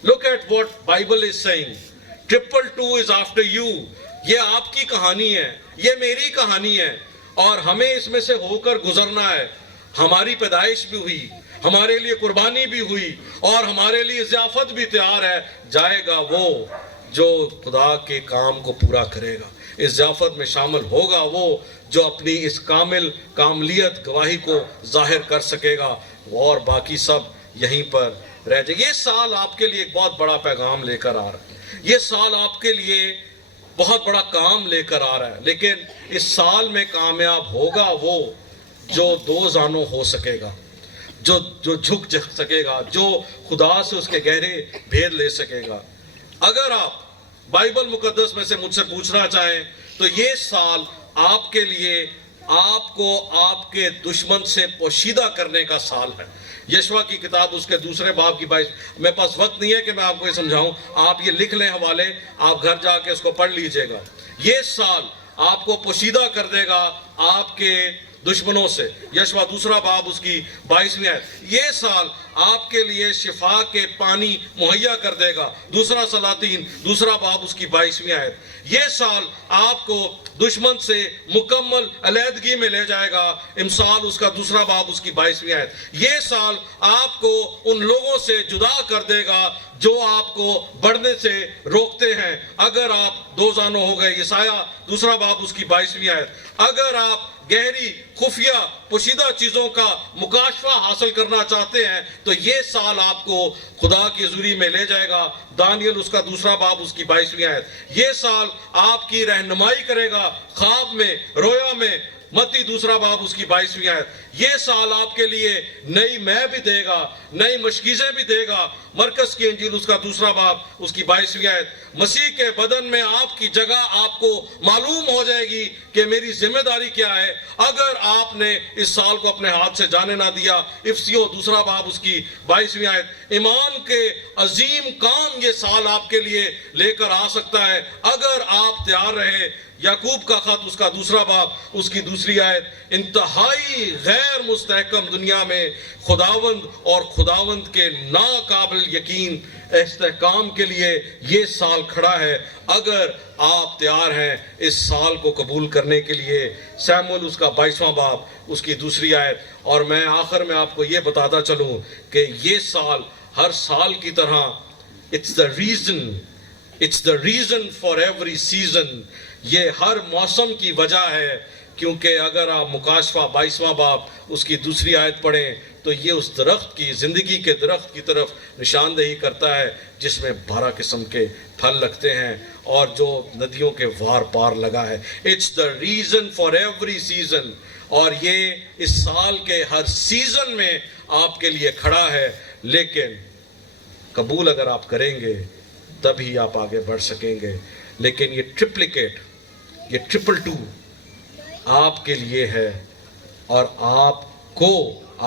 Look at what Bible is saying. 222 is after you. یہ آپ کی کہانی ہے، یہ میری کہانی ہے اور ہمیں اس میں سے ہو کر گزرنا ہے. ہماری پیدائش بھی ہوئی، ہمارے لیے قربانی بھی ہوئی اور ہمارے لیے ضیافت بھی تیار ہے. جائے گا وہ جو خدا کے کام کو پورا کرے گا. اس ضیافت میں شامل ہوگا وہ جو اپنی اس کاملیت گواہی کو ظاہر کر سکے گا اور باقی سب یہیں پر رہ جائے. یہ سال آپ کے لیے ایک بہت بڑا پیغام لے کر آ رہا ہے. یہ سال آپ کے لیے بہت بڑا کام لے کر آ رہا ہے. لیکن اس سال میں کامیاب ہوگا وہ جو دو زانوں ہو سکے گا، جو جھک سکے گا، جو خدا سے اس کے گہرے بھید لے سکے گا. اگر آپ بائبل مقدس میں سے مجھ سے پوچھنا چاہیں تو یہ سال آپ کے لیے آپ کو آپ کے دشمن سے پوشیدہ کرنے کا سال ہے. یشوع کی کتاب اس کے دوسرے باب کی 22. میرے پاس وقت نہیں ہے کہ میں آپ کو یہ سمجھاؤں، آپ یہ لکھ لیں حوالے، آپ گھر جا کے اس کو پڑھ لیجئے گا. یہ سال آپ کو پوشیدہ کر دے گا آپ کے دشمنوں سے. یشوع دوسرا باب اس کی 22ویں آیت. یہ سال آپ کے لیے شفا کے پانی مہیا کر دے گا. دوسرا سلاطین دوسرا باب اس کی 22ویں آیت. یہ سال آپ کو دشمن سے مکمل علیحدگی میں لے جائے گا. امثال اس کا دوسرا باب اس کی 22ویں آیت. یہ سال آپ کو ان لوگوں سے جدا کر دے گا جو آپ کو بڑھنے سے روکتے ہیں. اگر آپ دو زانوں ہو گئے. یسایہ دوسرا باب اس کی 22ویں آیت. اگر آپ گہری خفیہ پوشیدہ چیزوں کا مکاشفہ حاصل کرنا چاہتے ہیں تو یہ سال آپ کو خدا کی حضوری میں لے جائے گا. دانیل اس کا دوسرا باب اس کی 22ویں آیت. یہ سال آپ کی رہنمائی کرے گا خواب میں، رویا میں. متی دوسرا باب اس کی 22ویں آیت. یہ سال آپ کے لیے نئی مے بھی دے گا، نئی مشکیزیں بھی دے گا. مرکز کی انجیل اس کا دوسرا باب اس کی 22ویں آیت. مسیح کے بدن میں آپ کی جگہ آپ کو معلوم ہو جائے گی کہ میری ذمہ داری کیا ہے اگر آپ نے اس سال کو اپنے ہاتھ سے جانے نہ دیا. افسیو دوسرا باب اس کی 22ویں آیت. ایمان کے عظیم کام یہ سال آپ کے لیے لے کر آ سکتا ہے اگر آپ تیار رہے. یعقوب کا خط اس کا دوسرا باب اس کی دوسری آیت. انتہائی غیر مستحکم دنیا میں خداوند اور خداوند کے ناقابل یقین استحکام کے لیے یہ سال کھڑا ہے اگر آپ تیار ہیں اس سال کو قبول کرنے کے لیے. سیموئیل اس کا 22واں باب اس کی دوسری آیت. اور میں آخر میں آپ کو یہ بتاتا چلوں کہ یہ سال ہر سال کی طرح it's the reason for every season. یہ ہر موسم کی وجہ ہے کیونکہ اگر آپ مکاشفہ 22واں باب اس کی دوسری آیت پڑھیں تو یہ اس درخت کی، زندگی کے درخت کی طرف نشاندہی کرتا ہے جس میں 12 قسم کے پھل لگتے ہیں اور جو ندیوں کے وار پار لگا ہے. It's the reason for every season. اور یہ اس سال کے ہر سیزن میں آپ کے لیے کھڑا ہے. لیکن قبول اگر آپ کریں گے تبھی آپ آگے بڑھ سکیں گے. لیکن یہ ٹرپلیکیٹ، یہ 222 آپ کے لیے ہے اور آپ کو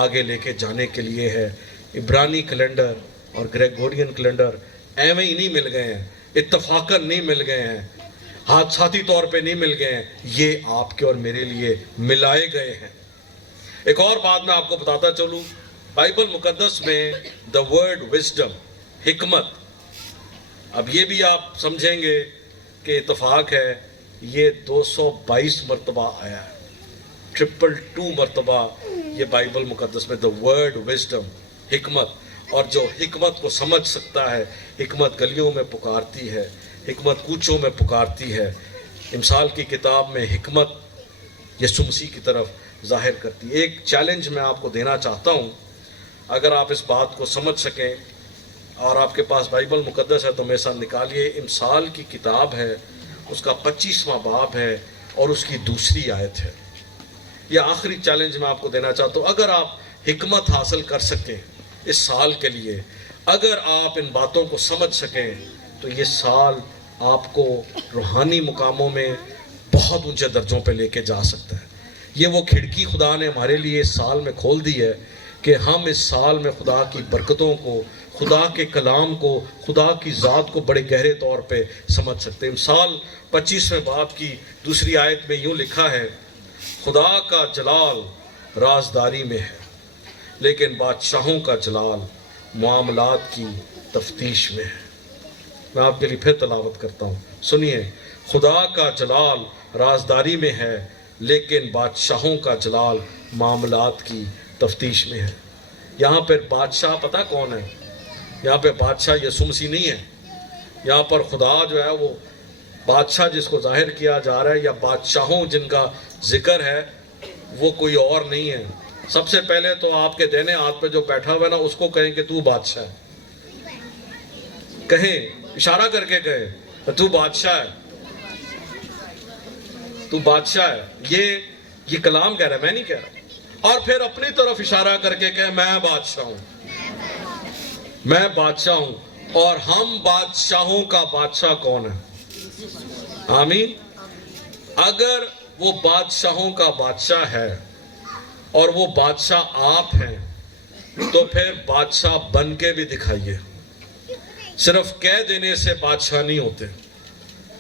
آگے لے کے جانے کے لیے ہے. عبرانی کیلنڈر اور گریگورین کیلنڈر ایویں ہی نہیں مل گئے ہیں، اتفاقاً نہیں مل گئے ہیں، حادثاتی طور پہ نہیں مل گئے ہیں. یہ آپ کے اور میرے لیے ملائے گئے ہیں. ایک اور بات میں آپ کو بتاتا چلوں، بائبل مقدس میں the word wisdom، حکمت، اب یہ بھی آپ سمجھیں گے کہ اتفاق ہے یہ 222 مرتبہ آیا ہے، 222 مرتبہ یہ بائبل مقدس میں the word wisdom، حکمت، اور جو حکمت کو سمجھ سکتا ہے، حکمت گلیوں میں پکارتی ہے، حکمت کوچوں میں پکارتی ہے، امثال کی کتاب میں حکمت یسوع مسیح کی طرف ظاہر کرتی ہے۔ ایک چیلنج میں آپ کو دینا چاہتا ہوں، اگر آپ اس بات کو سمجھ سکیں اور آپ کے پاس بائبل مقدس ہے تو میرے ساتھ نکالیے، امثال کی کتاب ہے، اس کا 25واں باب ہے اور اس کی 2 آیت ہے۔ یہ آخری چیلنج میں آپ کو دینا چاہتا ہوں، اگر آپ حکمت حاصل کر سکیں اس سال کے لیے، اگر آپ ان باتوں کو سمجھ سکیں تو یہ سال آپ کو روحانی مقاموں میں بہت اونچے درجوں پہ لے کے جا سکتا ہے۔ یہ وہ کھڑکی خدا نے ہمارے لیے اس سال میں کھول دی ہے کہ ہم اس سال میں خدا کی برکتوں کو، خدا کے کلام کو، خدا کی ذات کو بڑے گہرے طور پہ سمجھ سکتے ہیں۔ مثال 25ویں باب کی 2 آیت میں یوں لکھا ہے، خدا کا جلال رازداری میں ہے لیکن بادشاہوں کا جلال معاملات کی تفتیش میں ہے۔ میں آپ کے لیے پھر تلاوت کرتا ہوں، سنیے، خدا کا جلال رازداری میں ہے لیکن بادشاہوں کا جلال معاملات کی تفتیش میں ہے۔ یہاں پر بادشاہ پتہ کون ہے؟ یہاں پہ بادشاہ یسوع مسیح نہیں ہے، یہاں پر خدا جو ہے وہ بادشاہ جس کو ظاہر کیا جا رہا ہے، یا بادشاہوں جن کا ذکر ہے، وہ کوئی اور نہیں ہے۔ سب سے پہلے تو آپ کے دہنے ہاتھ پہ جو بیٹھا ہوا ہے نا، اس کو کہیں کہ تو بادشاہ ہے، کہیں اشارہ کر کے کہیں تو بادشاہ ہے، تو بادشاہ ہے، یہ کلام کہہ رہا ہے، میں نہیں کہہ رہا۔ اور پھر اپنی طرف اشارہ کر کے کہے میں بادشاہ ہوں، میں بادشاہ ہوں۔ اور ہم بادشاہوں کا بادشاہ کون ہے؟ آمین۔ اگر وہ بادشاہوں کا بادشاہ ہے اور وہ بادشاہ آپ ہیں تو پھر بادشاہ بن کے بھی دکھائیے۔ صرف کہہ دینے سے بادشاہ نہیں ہوتے،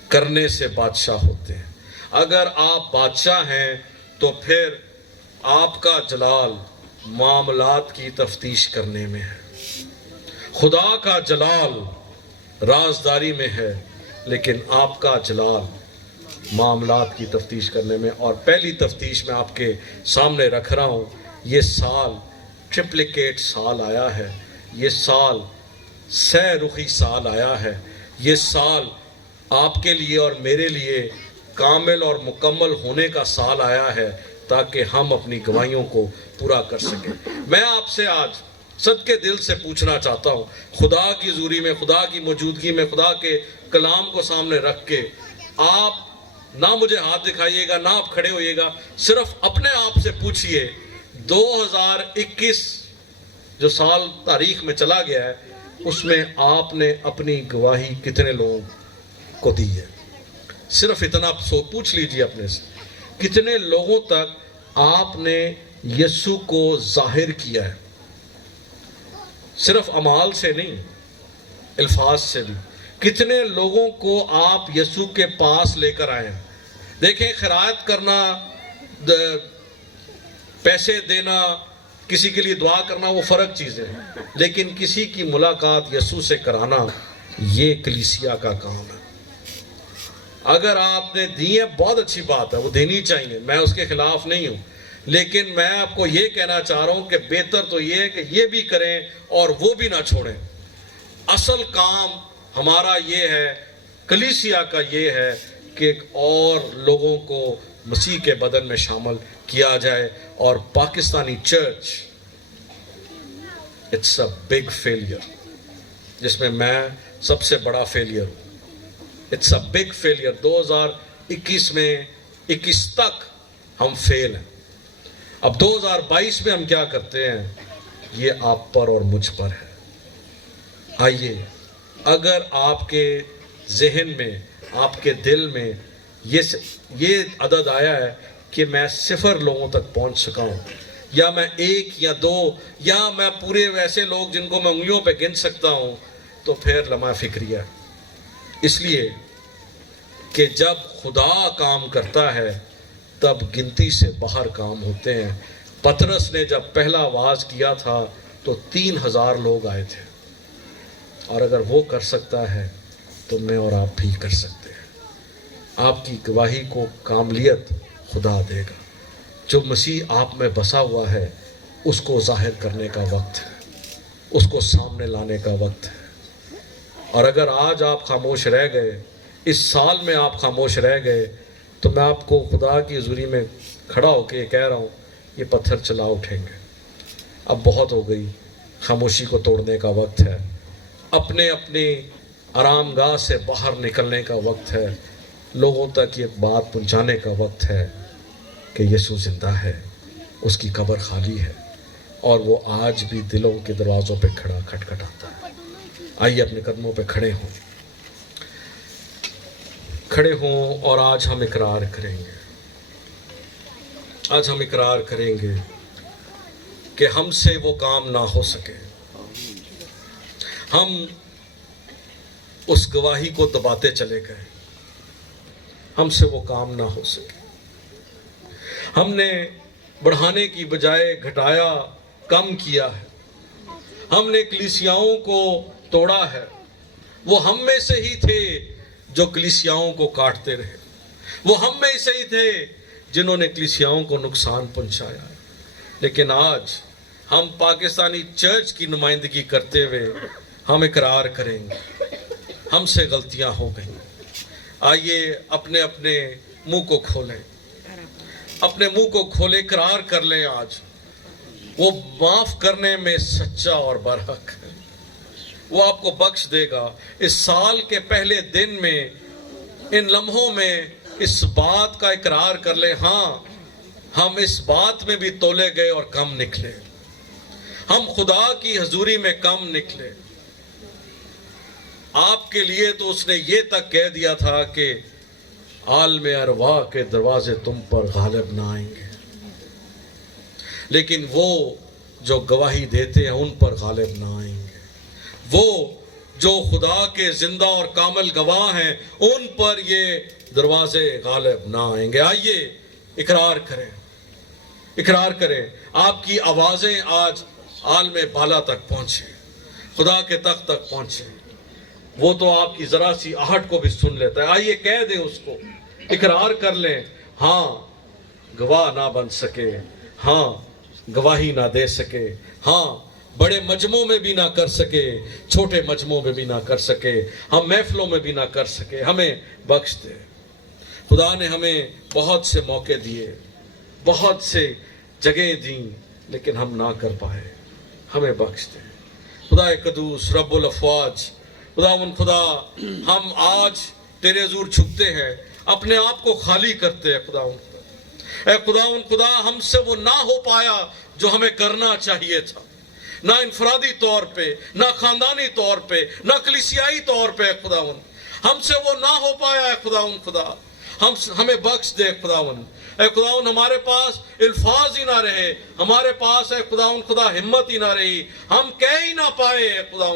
کرنے سے بادشاہ ہوتے ہیں۔ اگر آپ بادشاہ ہیں تو پھر آپ کا جلال معاملات کی تفتیش کرنے میں ہے۔ خدا کا جلال رازداری میں ہے لیکن آپ کا جلال معاملات کی تفتیش کرنے میں۔ اور پہلی تفتیش میں آپ کے سامنے رکھ رہا ہوں، یہ سال ٹرپلیکیٹ سال آیا ہے، یہ سال سہ رخی سال آیا ہے، یہ سال آپ کے لیے اور میرے لیے کامل اور مکمل ہونے کا سال آیا ہے تاکہ ہم اپنی گواہیوں کو پورا کر سکیں۔ میں آپ سے آج صدقے دل سے پوچھنا چاہتا ہوں، خدا کی حضوری میں، خدا کی موجودگی میں، خدا کے کلام کو سامنے رکھ کے، آپ نہ مجھے ہاتھ دکھائیے گا، نہ آپ کھڑے ہوئیے گا، صرف اپنے آپ سے پوچھئے 2021 جو سال تاریخ میں چلا گیا ہے، اس میں آپ نے اپنی گواہی کتنے لوگوں کو دی ہے؟ صرف اتنا پوچھ لیجئے اپنے سے، کتنے لوگوں تک آپ نے یسوع کو ظاہر کیا ہے؟ صرف اعمال سے نہیں، الفاظ سے بھی۔ کتنے لوگوں کو آپ یسوع کے پاس لے کر آئے ہیں؟ دیکھیں، خیرات کرنا، پیسے دینا، کسی کے لیے دعا کرنا، وہ فرق چیزیں ہیں، لیکن کسی کی ملاقات یسوع سے کرانا، یہ کلیسیا کا کام ہے۔ اگر آپ نے دی ہے، بہت اچھی بات ہے، وہ دینی چاہیے، میں اس کے خلاف نہیں ہوں، لیکن میں آپ کو یہ کہنا چاہ رہا ہوں کہ بہتر تو یہ ہے کہ یہ بھی کریں اور وہ بھی نہ چھوڑیں۔ اصل کام ہمارا یہ ہے، کلیسیا کا یہ ہے کہ اور لوگوں کو مسیح کے بدن میں شامل کیا جائے۔ اور Pakistani church it's a big failure, جس میں سب سے بڑا فیلئر ہوں۔ It's a big failure. 2021 میں 21 تک ہم فیل ہیں۔ اب 2022 میں ہم کیا کرتے ہیں، یہ آپ پر اور مجھ پر ہے۔ آئیے، اگر آپ کے ذہن میں، آپ کے دل میں یہ عدد آیا ہے کہ میں 0 لوگوں تک پہنچ سکا ہوں، یا میں 1 یا 2، یا میں پورے ویسے لوگ جن کو میں انگلیوں پہ گن سکتا ہوں، تو پھر لمحہ فکریہ۔ اس لیے کہ جب خدا کام کرتا ہے تب گنتی سے باہر کام ہوتے ہیں۔ پطرس نے جب پہلا آواز کیا تھا تو 3000 لوگ آئے تھے، اور اگر وہ کر سکتا ہے تو میں اور آپ بھی کر سکتے ہیں۔ آپ کی گواہی کو کاملیت خدا دے گا۔ جو مسیح آپ میں بسا ہوا ہے اس کو ظاہر کرنے کا وقت ہے، اس کو سامنے لانے کا وقت ہے۔ اور اگر آج آپ خاموش رہ گئے، اس سال میں آپ خاموش رہ گئے، تو میں آپ کو خدا کی حضوری میں کھڑا ہو کے یہ کہہ رہا ہوں، یہ پتھر چلا اٹھیں گے۔ اب بہت ہو گئی، خاموشی کو توڑنے کا وقت ہے، اپنے اپنی آرام گاہ سے باہر نکلنے کا وقت ہے، لوگوں تک یہ بات پہنچانے کا وقت ہے کہ یسوع زندہ ہے، اس کی قبر خالی ہے، اور وہ آج بھی دلوں کے دروازوں پہ کھڑا کھٹکھٹاتا ہے۔ آئیے اپنے قدموں پہ کھڑے ہوں اور آج ہم اقرار کریں گے، آج ہم اقرار کریں گے کہ ہم سے وہ کام نہ ہو سکے، ہم اس گواہی کو دباتے چلے گئے، ہم سے وہ کام نہ ہو سکے، ہم نے بڑھانے کی بجائے گھٹایا، کم کیا ہے، ہم نے کلیسیاؤں کو توڑا ہے، وہ ہم میں سے ہی تھے جو کلیسیاؤں کو کاٹتے رہے، وہ ہم میں سے ہی تھے جنہوں نے کلیسیاؤں کو نقصان پہنچایا ہے۔ لیکن آج ہم پاکستانی چرچ کی نمائندگی کرتے ہوئے ہم اقرار کریں گے، ہم سے غلطیاں ہو گئیں۔ آئیے اپنے اپنے منہ کو کھولیں، اپنے منہ کو کھولے، اقرار کر لیں آج۔ وہ معاف کرنے میں سچا اور برحق ہے، وہ آپ کو بخش دے گا۔ اس سال کے پہلے دن میں، ان لمحوں میں اس بات کا اقرار کر لیں، ہاں ہم اس بات میں بھی تولے گئے اور کم نکلے، ہم خدا کی حضوری میں کم نکلے۔ آپ کے لیے تو اس نے یہ تک کہہ دیا تھا کہ عالم ارواح کے دروازے تم پر غالب نہ آئیں گے، لیکن وہ جو گواہی دیتے ہیں ان پر غالب نہ آئیں گے، وہ جو خدا کے زندہ اور کامل گواہ ہیں ان پر یہ دروازے غالب نہ آئیں گے۔ آئیے اقرار کریں، اقرار کریں۔ آپ کی آوازیں آج عالم بالا تک پہنچیں، خدا کے تخت تک پہنچیں۔ وہ تو آپ کی ذرا سی آہٹ کو بھی سن لیتا ہے۔ آئیے کہہ دیں اس کو، اقرار کر لیں، ہاں گواہ نہ بن سکے، ہاں گواہی نہ دے سکے، ہاں بڑے مجمعوں میں بھی نہ کر سکے، چھوٹے مجمعوں میں بھی نہ کر سکے، ہم محفلوں میں بھی نہ کر سکے، ہمیں بخش دے۔ خدا نے ہمیں بہت سے موقع دیے، بہت سے جگہیں دیں، لیکن ہم نہ کر پائے، ہمیں بخش دے۔ خدا قدوس رب الافواج، خدا ہم آج تیرے حضور جھکتے ہیں، اپنے آپ کو خالی کرتے ہیں۔ اے خدا ہم سے وہ نہ ہو پایا جو ہمیں کرنا چاہیے تھا، نہ انفرادی طور پہ، نہ خاندانی طور پہ، نہ کلیسیائی طور پہ۔ ہم سے وہ نہ ہو پایا ہے خدا، ہمیں بخش دے اے خداوند، ہمارے پاس الفاظ ہی نہ رہے، ہمارے پاس اے خدا ہمت ہی نہ رہی، ہم کہہ ہی نہ پائے اے خدا،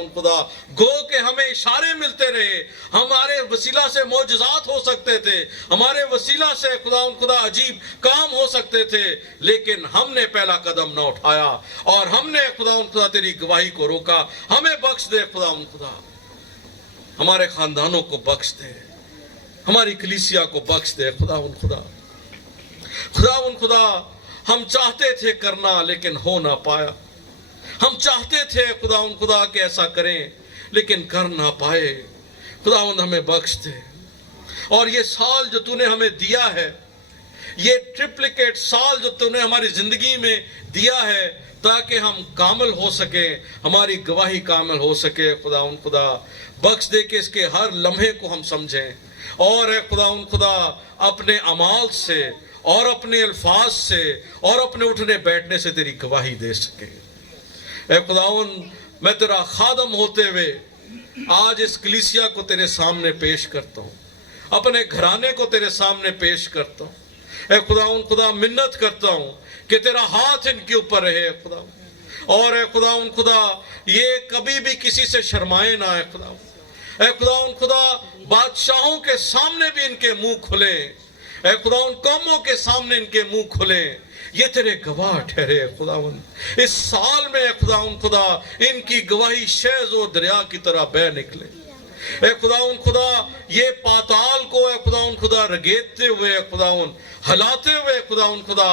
گو کہ ہمیں اشارے ملتے رہے، ہمارے وسیلہ سے معجزات ہو سکتے تھے، ہمارے وسیلہ سے خدا عجیب کام ہو سکتے تھے، لیکن ہم نے پہلا قدم نہ اٹھایا اور ہم نے خدا تیری گواہی کو روکا۔ ہمیں بخش دے خدا، ہمارے خاندانوں کو بخش دے، ہماری کلیسیا کو بخش دے خدا، ہم چاہتے تھے کرنا لیکن ہو نہ پایا، ہم چاہتے تھے خدا کہ ایسا کریں لیکن کر نہ پائے۔ خداوند ہمیں بخش دے، اور یہ سال جو تو نے ہمیں دیا ہے، یہ ٹرپلیکیٹ سال جو تو نے ہماری زندگی میں دیا ہے، تاکہ ہم کامل ہو سکیں، ہماری گواہی کامل ہو سکے۔ خدا بخش دے کہ اس کے ہر لمحے کو ہم سمجھیں، اور اے خدا اپنے اعمال سے اور اپنے الفاظ سے اور اپنے اٹھنے بیٹھنے سے تیری گواہی دے سکے۔ اے خداوند، میں تیرا خادم ہوتے ہوئے آج اس کلیسیا کو تیرے سامنے پیش کرتا ہوں، اپنے گھرانے کو تیرے سامنے پیش کرتا ہوں۔ اے خدا منت کرتا ہوں کہ تیرا ہاتھ ان کے اوپر رہے اور اے خدا یہ کبھی بھی کسی سے شرمائے نہ۔ اے خدا بادشاہوں کے سامنے بھی ان کے منہ کھلے، اے قوموں کے سامنے ان کے منہ کھلے، یہ تیرے گواہ ٹھہرے۔ اس سال میں خدا ان کی گواہی شہز و دریا کی طرح بہ نکلے، اے خداوند خدا یہ پاتال کو اے خداوند خدا رگیدتے ہوئے اے خداوند ہلاتے ہوئے اے خداوند خدا،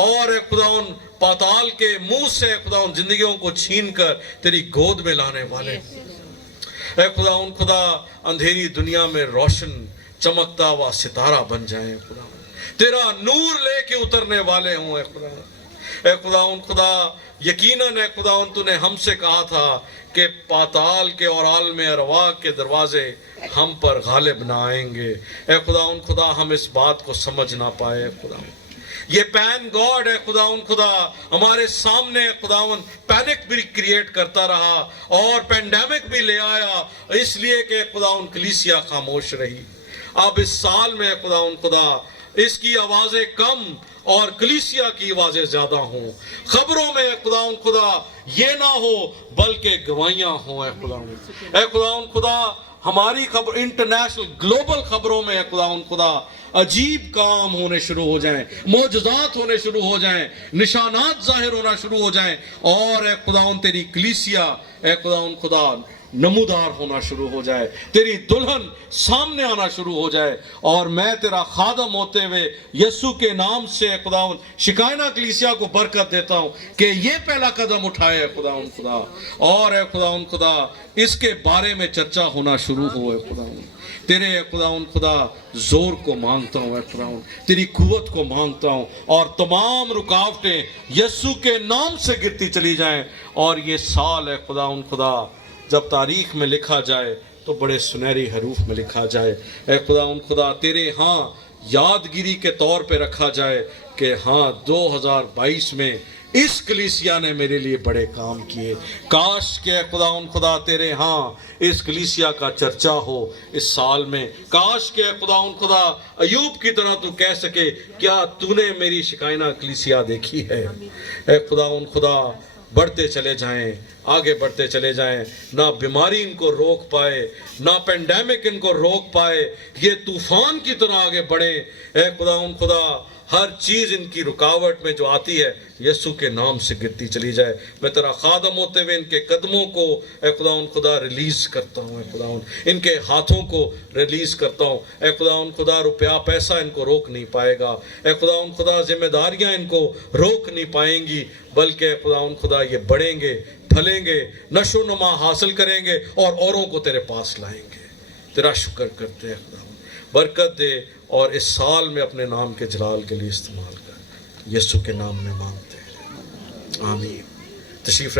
اور اے خداوند پاتال کے منہ سے اے خداوند زندگیوں کو چھین کر تیری گود میں لانے والے، اے خداوند خدا اندھیری دنیا میں روشن چمکتا ہوا ستارہ بن جائیں خداوند، تیرا نور لے کے اترنے والے ہوں اے خداوند۔ اے خداوند خدا یقیناً اے خداوند تو نے ہم سے کہا تھا کہ پاتال کے اور عالم ارواح کے دروازے ہم پر غالب نہ آئیں گے۔ اے خداوند خدا ہم اس بات کو سمجھ نہ پائے خداوند، یہ پین گاڈ ہے خداوند خدا ہمارے سامنے خداوند پینک بھی کریٹ کرتا رہا اور پینڈیمک بھی لے آیا، اس لیے کہ خداوند کلیسیا خاموش رہی۔ اب اس سال میں خداوند خدا اس کی آوازیں کم اور کلیسیا کی آوازیں زیادہ ہوں، خبروں میں خداوند خدا یہ نہ ہو بلکہ گواہیاں ہوں اے خداوند۔ اے خداوند خدا ہماری خبر انٹرنیشنل گلوبل خبروں میں خداوند خدا عجیب کام ہونے شروع ہو جائیں، معجزات ہونے شروع ہو جائیں، نشانات ظاہر ہونا شروع ہو جائیں، اور اے خداوند تیری کلیسیا اے خداوند خدا نمودار ہونا شروع ہو جائے، تیری دلہن سامنے آنا شروع ہو جائے، اور میں تیرا خادم ہوتے ہوئے یسوع کے نام سے اے خداوند شکائنا کلیسیا کو برکت دیتا ہوں کہ یہ پہلا قدم اٹھائے اے خداوند خدا، اور اے خداوند خدا اس کے بارے میں چرچا ہونا شروع ہو اے خداوند۔ تیرے اے خداوند خدا زور کو مانگتا ہوں اے خداوند، تیری قوت کو مانگتا ہوں، اور تمام رکاوٹیں یسوع کے نام سے گرتی چلی جائیں، اور یہ سال اے خداوند خدا جب تاریخ میں لکھا جائے تو بڑے سنہری حروف میں لکھا جائے اے خداوند خدا، تیرے ہاں یادگیری کے طور پہ رکھا جائے کہ ہاں 2022 میں اس کلیسیا نے میرے لیے بڑے کام کیے۔ کاش کہ اے خداوند خدا تیرے ہاں اس کلیسیا کا چرچا ہو اس سال میں، کاش کہ اے خداوند خدا ایوب کی طرح تو کہہ سکے کیا تو نے میری شکائنا کلیسیا دیکھی ہے۔ اے خداوند خدا بڑھتے چلے جائیں، آگے بڑھتے چلے جائیں، نہ بیماری ان کو روک پائے، نہ پینڈیمک ان کو روک پائے، یہ طوفان کی طرح آگے بڑھیں اے خداوند خدا، ہر چیز ان کی رکاوٹ میں جو آتی ہے یسوع کے نام سے گرتی چلی جائے۔ میں تیرا خادم ہوتے ہوئے ان کے قدموں کو اے خداوند خدا ریلیز کرتا ہوں اے خداوند، ان کے ہاتھوں کو ریلیز کرتا ہوں اے خداوند خدا، روپیہ پیسہ ان کو روک نہیں پائے گا اے خداوند خدا، ذمہ داریاں ان کو روک نہیں پائیں گی، بلکہ اے خداوند خدا یہ بڑھیں گے، پھلیں گے، نشو و نما حاصل کریں گے اور اوروں کو تیرے پاس لائیں گے۔ تیرا شکر کرتے ہیں خداوند، برکت دے اور اس سال میں اپنے نام کے جلال کے لیے استعمال کر، یسوع کے نام میں مانگتے ہیں، آمین۔ تشریف